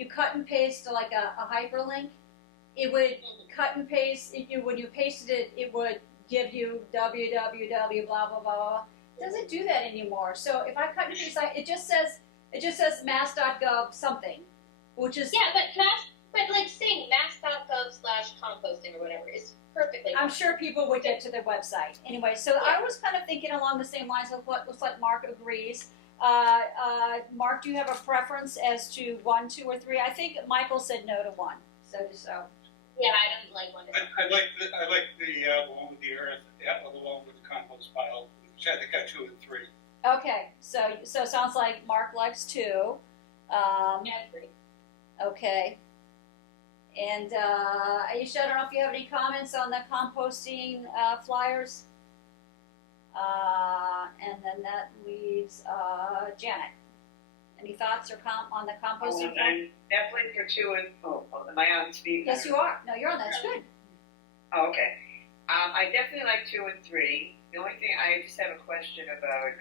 cut and paste like a hyperlink, it would cut and paste. When you pasted it, it would give you www blah blah blah. It doesn't do that anymore. So if I cut and paste, it just says mass.gov something, which is yeah, but But like saying mass.gov/composting or whatever is perfectly I'm fine. sure people would get to their website. Anyway, so I was kind of thinking along the same lines of what looks like Mark agrees. Mark, do you have a preference as to 1, 2, or 3? I think Michael said no to 1. So. Yeah, I don't like one. I like the one with the earth, the one with the compost pile, which I think got 2 and 3. Okay, so it sounds like Mark likes 2. Yeah, 3. Okay. And Aisha, I don't know if you have any comments on the composting flyers. And then that leaves Janet. Any thoughts or on the composting? I'm definitely for 2 and, am I on speed? Yes, you are. No, you're on. That's good. Oh, okay. I definitely like 2 and 3. The only thing, I just have a question about,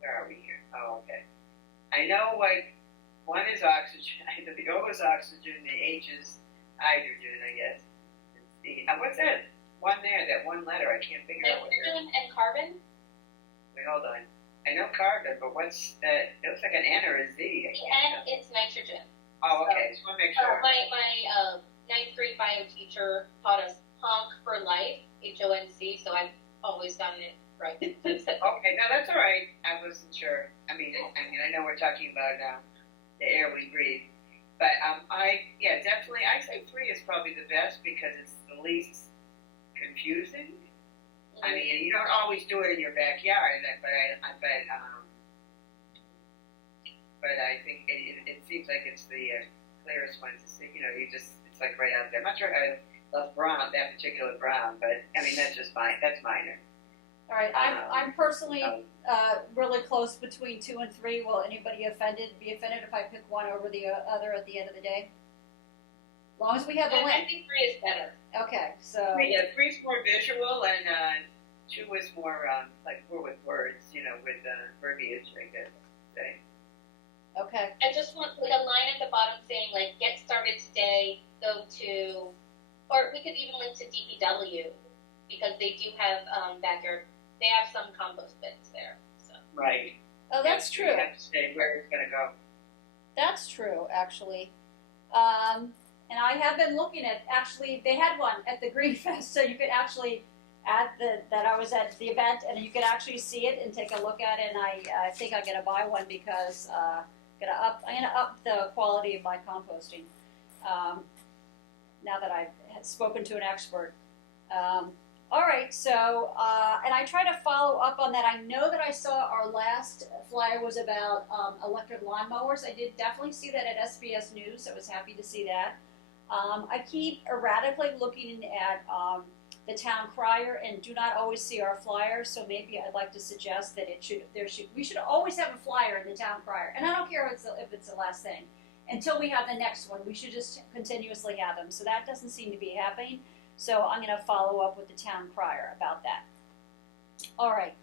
where are we here? Oh, okay. I know, like, 1 is oxygen, the O is oxygen, the H is hydrogen, I guess. What's that 1 there, that 1 letter? I can't figure out what it is. Nitrogen and carbon? Wait, hold on. I know carbon, but what's that? It looks like an N or a Z. I The can't N is nitrogen. Oh, okay. Just want to make sure. My 9th grade bio teacher taught us HONC for life, HONC, so I've always gotten it right. Okay, no, that's all right. I wasn't sure. I mean, I know we're talking about the air we breathe, but definitely, I say 3 is probably the best because it's the least confusing. I mean, you don't always do it in your backyard, but I think it seems like it's the clearest one to see. You know, it's like right out there. I'm not sure I love brown, that particular brown, but I mean that's just mine. That's minor. All right. I'm personally really close between 2 and 3. Will anybody be offended if I pick one over the other at the end of the day? As long as we have the I link. think 3 is better. Okay. So. 3 is more visual, and 2 is more like more with words. You know, with verbiage, I guess. Say. Okay. I just want like a line at the bottom saying like get started today, go to, or we could even link to DPW because they do have backyard. They have some compost bins there. So. Right. Oh, that's true. You have to say where it's going to go. That's true, actually. And I have been looking at, actually, they had one at the Green Fest, so you could actually that I was at the event, and you could actually see it and take a look at it. And I think I'm gonna buy one because I'm gonna up the quality of my composting. Now that I've spoken to an expert. All right, so and I try to follow up on that. I know that I saw our last flyer was about electric lawnmowers. I did definitely see that at SBS News. I was happy to see that. I keep erratically looking at the town crier and do not always see our flyers. So maybe I'd like to suggest that we should always have a flyer in the town crier. And I don't care if it's the last thing until we have the next one. We should just continuously have them. So that doesn't seem to be happening. So I'm going to follow up with the town crier about that. All right.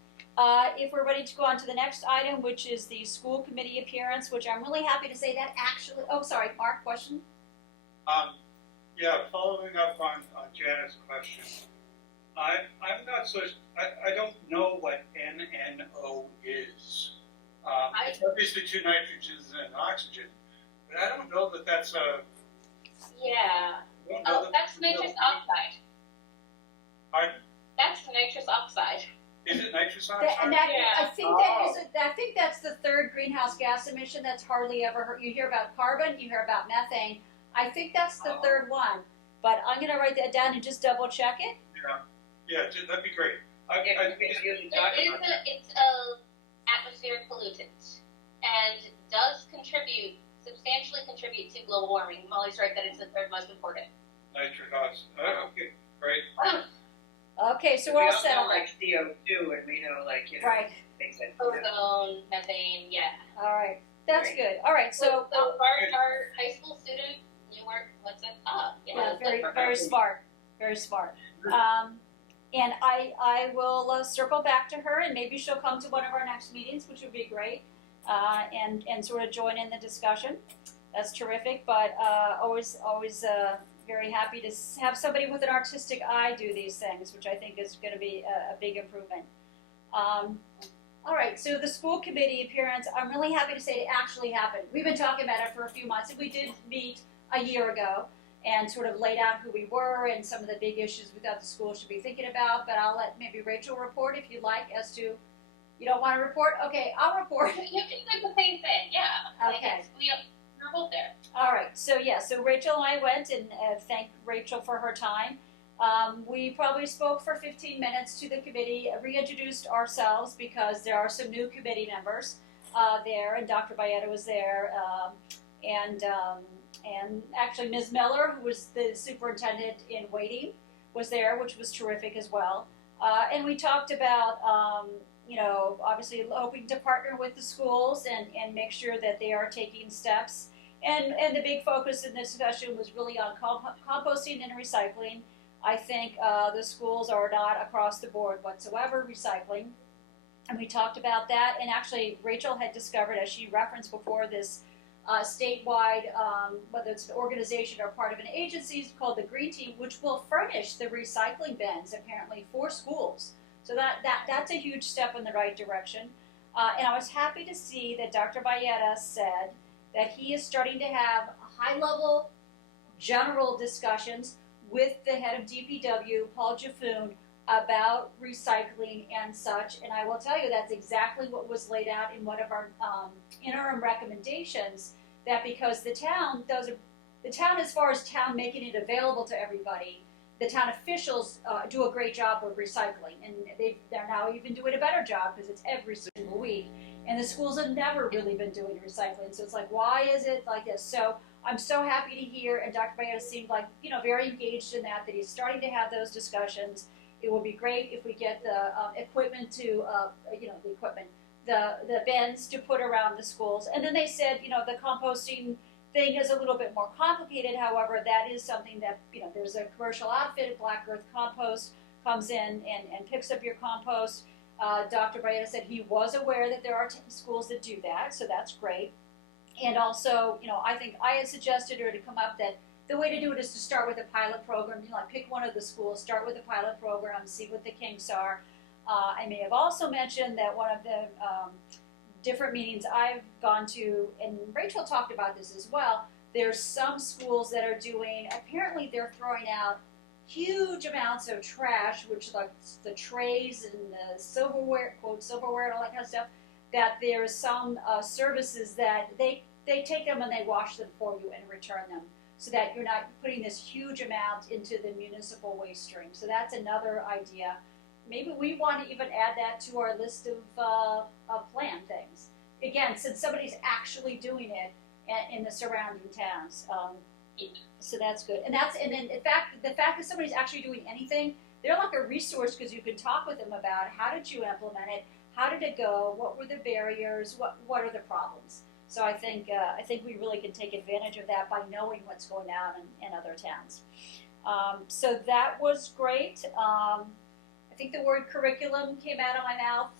If we're ready to go on to the next item, which is the school committee appearance, which I'm really happy to say that actually. Oh, sorry, Mark, question? Yeah, following up on Janet's question, I'm not so. I don't know what NNO is. It's obviously 2 nitrogens and an oxygen, but I don't know that that's a. Yeah. Oh, that's nitrous oxide. Pardon? That's nitrous oxide. Is it nitrous oxide? I think that's the third greenhouse gas emission that's hardly ever heard. You hear about carbon, you hear about methane. I think that's the third one, but I'm going to write that down and just double check it. Yeah, that'd be great. It's a atmospheric pollutant and does substantially contribute to global warming. Molly's right that it's the third most important. Nitric oxide. Okay, great. Okay, so we're all set on like CO2, and we know right. things like ozone, methane, yeah. All right, that's good. All right, so our high school student, what's it? Yeah, very smart, very smart. And I will circle back to her, and maybe she'll come to one of our next meetings, which would be great, and sort of join in the discussion. That's terrific. But always very happy to have somebody with an artistic eye do these things, which I think is going to be a big improvement. All All right, so the school committee appearance, I'm really happy to say it actually happened. We've been talking about it for a few months, and we did meet a year ago and sort of laid out who we were and some of the big issues we thought the school should be thinking about. But I'll let maybe Rachel report if you'd like as to, you don't want to report? Okay, I'll report. You can do the same thing, yeah. Like Okay. we're both there. All right, so yeah, so Rachel and I went and thank Rachel for her time. We probably spoke for 15 minutes to the committee, reintroduced ourselves because there are some new committee members there, and Dr. Bayetta was there, and actually Ms. Miller, who was the superintendent in waiting, was there, which was terrific as well. And we talked about, obviously hoping to partner with the schools and make sure that they are taking steps. And the big focus in this discussion was really on composting and recycling. I think the schools are not across the board whatsoever recycling. And we talked about that. And actually, Rachel had discovered, as she referenced before, this statewide, whether it's an organization or part of an agency called the Green Team, which will furnish the recycling bins, apparently, for schools. So that's a huge step in the right direction. And I was happy to see that Dr. Bayetta said that he is starting to have high-level general discussions with the head of DPW, Paul Jaffoon, about recycling and such. And I will tell you that's exactly what was laid out in one of our interim recommendations, that because the town, as far as town making it available to everybody, the town officials do a great job with recycling. And they're now even doing a better job because it's every single week. And the schools have never really been doing recycling. So it's like, why is it like this? So I'm so happy to hear, and Dr. Bayetta seemed like, very engaged in that he's starting to have those discussions. It will be great if we get the equipment to, the bins to put around the schools. And then they said, the composting thing is a little bit more complicated. However, that is something that, there's a commercial outfit, Black Earth Compost, comes in and picks up your compost. Dr. Bayetta said he was aware that there are schools that do that, so that's great. And also, I think I had suggested her to come up that the way to do it is to start with a pilot program. Pick one of the schools, start with a pilot program, see what the kinks are. I may have also mentioned that one of the different meetings I've gone to, and Rachel talked about this as well, there's some schools that are doing, apparently they're throwing out huge amounts of trash, which like the trays and the silverware, quote, silverware and all that kind of stuff, that there's some services that they take them and they wash them for you and return them, so that you're not putting this huge amount into the municipal waste stream. So that's another idea. Maybe we want to even add that to our list of plan things. Again, since somebody's actually doing it in the surrounding towns. So that's good. And then in fact, the fact that somebody's actually doing anything, they're like a resource because you can talk with them about how did you implement it, how did it go, what were the barriers, what are the problems. So I think we really can take advantage of that by knowing what's going on in other towns. So that was great. I think the word curriculum came out of my mouth,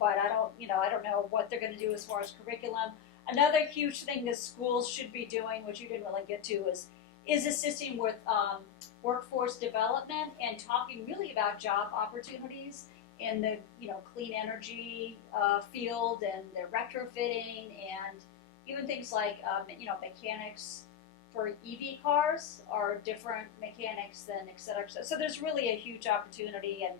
but I don't know what they're going to do as far as curriculum. Another huge thing that schools should be doing, which you didn't really get to, is assisting with workforce development and talking really about job opportunities in the clean energy field and the retrofitting, and even things like mechanics for EV cars are different mechanics than et cetera. So there's really a huge opportunity, and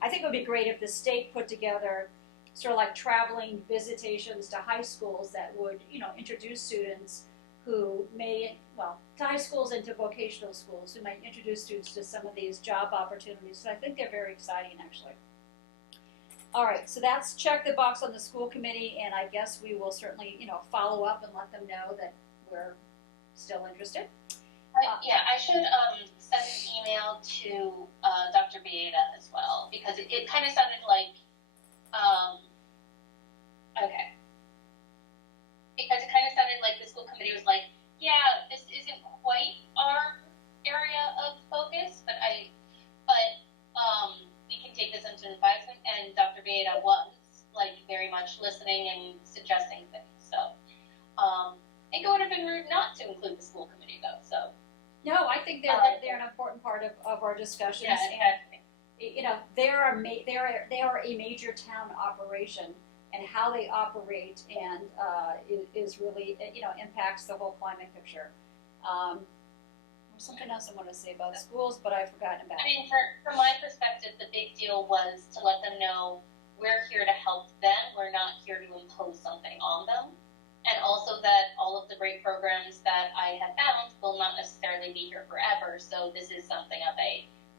I think it would be great if the state put together sort of like traveling visitations to high schools that would introduce students who to high schools and to vocational schools who might introduce students to some of these job opportunities. So I think they're very exciting, actually. All right, so that's check the box on the school committee, and I guess we will certainly, follow up and let them know that we're still interested. Yeah, I should send an email to Dr. Bayetta as well, because it kind of sounded like, okay. Because it kind of sounded like the school committee was like, yeah, this isn't quite our area of focus, but we can take this into advisement, and Dr. Bayetta was very much listening and suggesting things. So I think it would have been rude not to include the school committee though. So No, I think they're an important part of our discussions. yeah, exactly. you know, they are a major town operation, and how they operate and is really, you know, impacts the whole climate picture. There's something else I want to say about schools, but I've forgotten about I it. mean, from my perspective, the big deal was to let them know we're here to help them. We're not here to impose something on them. And also that all of the great programs that I have found will not necessarily be here forever. So this is something of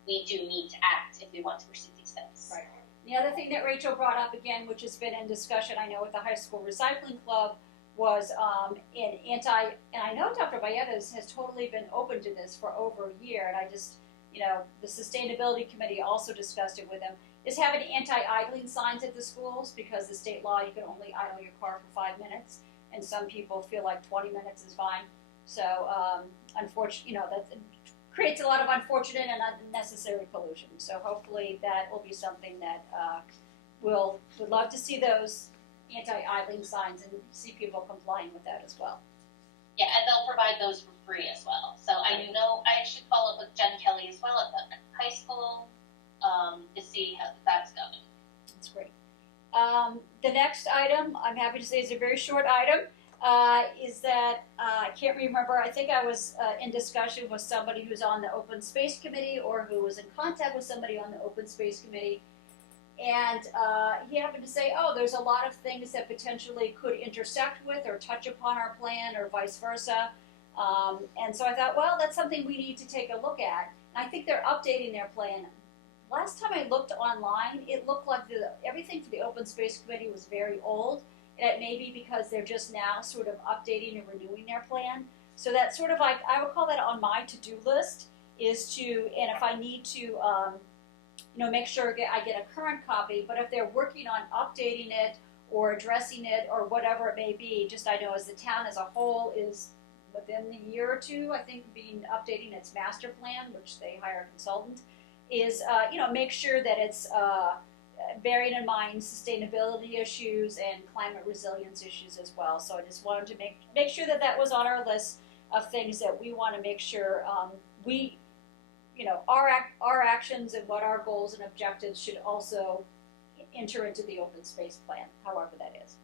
we do need to act if we want to pursue these things. Right. The other thing that Rachel brought up again, which has been in discussion, I know, with the high school recycling club, was and I know Dr. Bayetas has totally been open to this for over a year, and I just, you know, the sustainability committee also discussed it with him, is having anti-idling signs at the schools, because the state law, you can only idle your car for 5 minutes, and some people feel like 20 minutes is fine. So, unfortunately, you know, that creates a lot of unfortunate and unnecessary pollution. So hopefully that will be something that would love to see those anti-idling signs and see people complying with that as well. Yeah, and they'll provide those for free as well. So I know I should follow up with Jen Kelly as well at the high school to see how that's going. That's great. The next item, I'm happy to say, is a very short item. Is that I can't remember. I think I was in discussion with somebody who's on the Open Space Committee, or who was in contact with somebody on the Open Space Committee, and he happened to say, "Oh, there's a lot of things that potentially could intersect with or touch upon our plan, or vice versa." And so I thought, well, that's something we need to take a look at. And I think they're updating their plan. Last time I looked online, it looked like everything for the Open Space Committee was very old. And it may be because they're just now sort of updating and renewing their plan. So that's sort of like, I would call that on my to-do list, is to, and if I need to, you know, make sure I get a current copy, but if they're working on updating it or addressing it or whatever it may be, just I know as the town as a whole is within the year or two, I think, updating its master plan, which they hire a consultant, is, you know, make sure that it's, bearing in mind sustainability issues and climate resilience issues as well. So I just wanted to make sure that was on our list of things that we want to make sure we, you know, our actions and what our goals and objectives should also enter into the open space plan, however that is.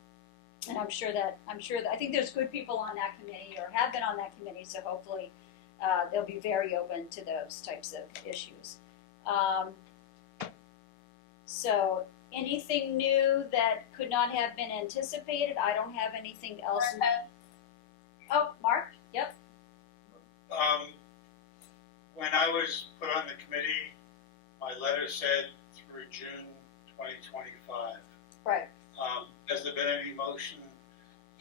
And I'm sure that I think there's good people on that committee, or have been on that committee, so hopefully they'll be very open to those types of issues. So anything new that could not have been anticipated? I don't have anything else. Oh, Mark? Yep. When I was put on the committee, my letter said through June 2025. Right. Has there been any motion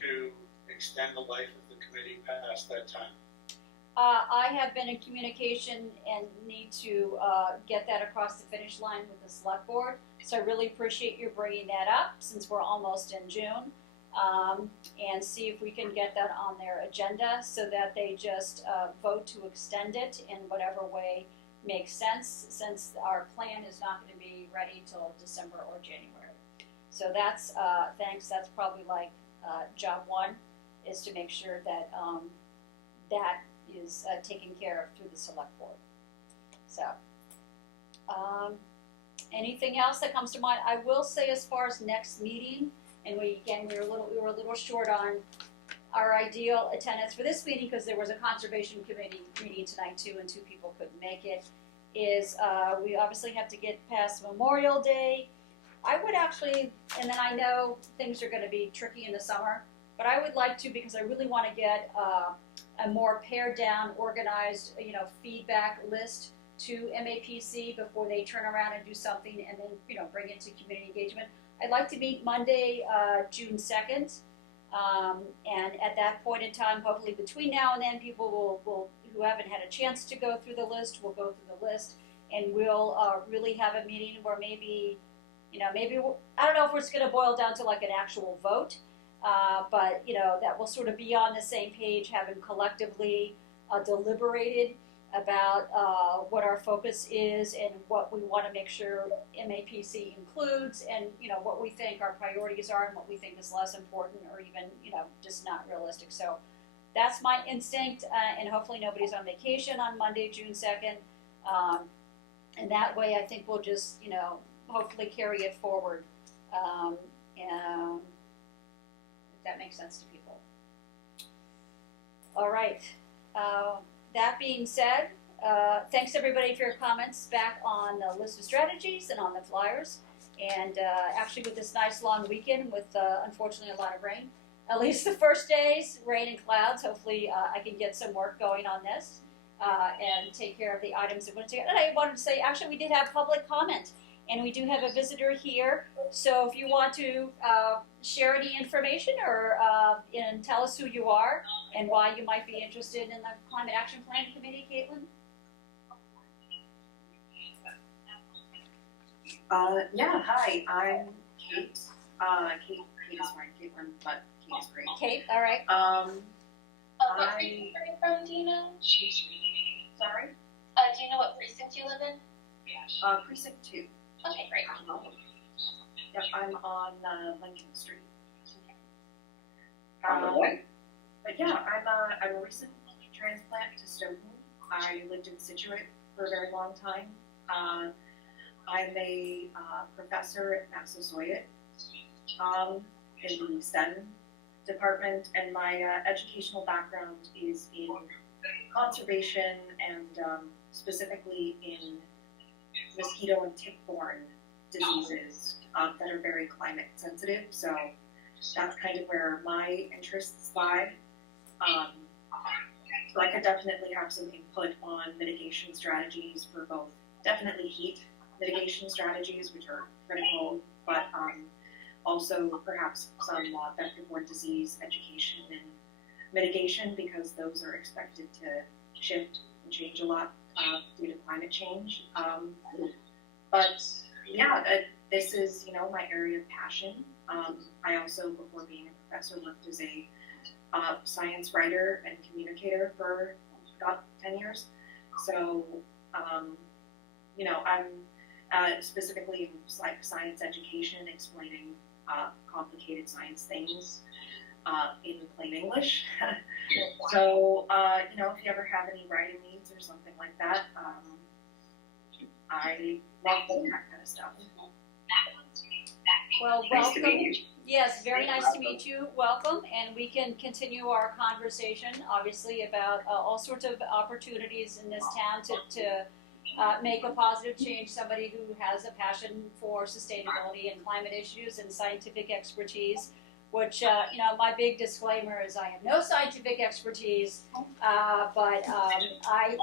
to extend the life of the committee past that time? I have been in communication and need to get that across the finish line with the select board. So I really appreciate you bringing that up, since we're almost in June, and see if we can get that on their agenda so that they just vote to extend it in whatever way makes sense, since our plan is not going to be ready till December or January. So that's, thanks, that's probably like job one, is to make sure that that is taken care of through the select board. So, anything else that comes to mind? I will say, as far as next meeting, and we were a little short on our ideal attendance for this meeting, because there was a conservation committee meeting tonight too, and 2 people couldn't make it. Is we obviously have to get past Memorial Day. I would actually, and then I know things are going to be tricky in the summer, but I would like to, because I really want to get a more pared down, organized, you know, feedback list to MAPC before they turn around and do something and then, you know, bring it to community engagement. I'd like to meet Monday, June 2nd, and at that point in time, hopefully between now and then, people will who haven't had a chance to go through the list will go through the list, and we'll really have a meeting where maybe, you know, I don't know if it's going to boil down to like an actual vote, but, you know, that we'll sort of be on the same page, having collectively deliberated about what our focus is and what we want to make sure MAPC includes, and, you know, what we think our priorities are and what we think is less important, or even, you know, just not realistic. So that's my instinct, and hopefully nobody's on vacation on Monday, June 2nd. And that way, I think we'll just, hopefully carry it forward. And if that makes sense to people. All right. That being said, thanks everybody for your comments back on the list of strategies and on the flyers. And actually with this nice long weekend with unfortunately a lot of rain, at least the first days, rain and clouds, hopefully I can get some work going on this and take care of the items that went together. And I wanted to say, actually we did have public comment and we do have a visitor here. So if you want to share any information or and tell us who you are and why you might be interested in the Climate Action Plan Committee, Caitlin? Yeah, hi, I'm Kate. Kate is fine, Caitlin, but Kate is great. Kate, all right. What precinct are you from, do you know? Sorry? Do you know what precinct you live in? Precinct 2. Okay, great. Yep, I'm on Lincoln Street. What? But yeah, I'm a recent transplant to Stoughton. I lived in Situate for a very long time. I'm a professor at Massasoit in the STEM department, and my educational background is in conservation and specifically in mosquito and tick-borne diseases that are very climate sensitive. So that's kind of where my interests lie. So I could definitely have some input on mitigation strategies for both, definitely heat mitigation strategies, which are critical, but also perhaps some vector-borne disease education and mitigation, because those are expected to shift and change a lot due to climate change. But yeah, this is, my area of passion. I also, before being a professor, worked as a science writer and communicator for about 10 years. So, I'm specifically in science education, explaining complicated science things in plain English. So, if you ever have any writing needs or something like that, I love that kind of stuff. Well, Nice to welcome. meet you. Yes, very nice to meet you. Welcome, and we can continue our conversation, obviously, about all sorts of opportunities in this town to make a positive change. Somebody who has a passion for sustainability and climate issues and scientific expertise, which, my big disclaimer is I have no scientific expertise, but I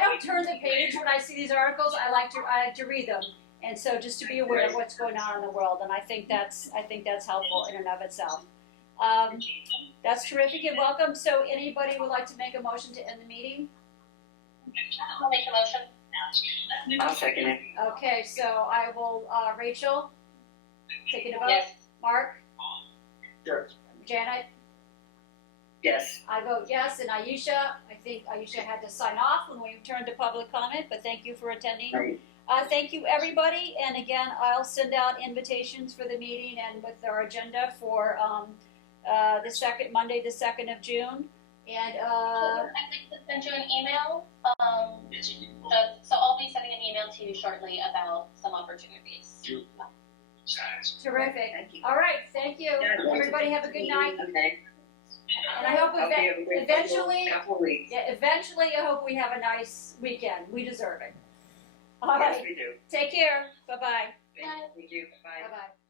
don't turn the page when I see these articles. I like to read them. And so just to be aware of what's going on in the world, and I think that's helpful in and of itself. That's terrific and welcome. So anybody would like to make a motion to end the meeting? I'll make a motion. I'll second it. Okay, so I will, Rachel, taking a vote. Yes. Mark? Yes. Janet? Yes. I vote yes, and Aisha, I think Aisha had to sign off when we turned to public comment, but thank you for attending. Right. Thank you, everybody, and again, I'll send out invitations for the meeting and with our agenda for Monday, the 2nd of June. And I'd like to send you an email. So I'll be sending an email to you shortly about some opportunities. terrific. Thank you. All right, thank you. Yeah, Everybody have a good night. Okay. And I hope Hope you have a good eventually, couple of weeks. eventually, I hope we have a nice weekend. We deserve it. All Yes, right, we do. take care. Bye-bye. Thank you. Bye. Bye-bye.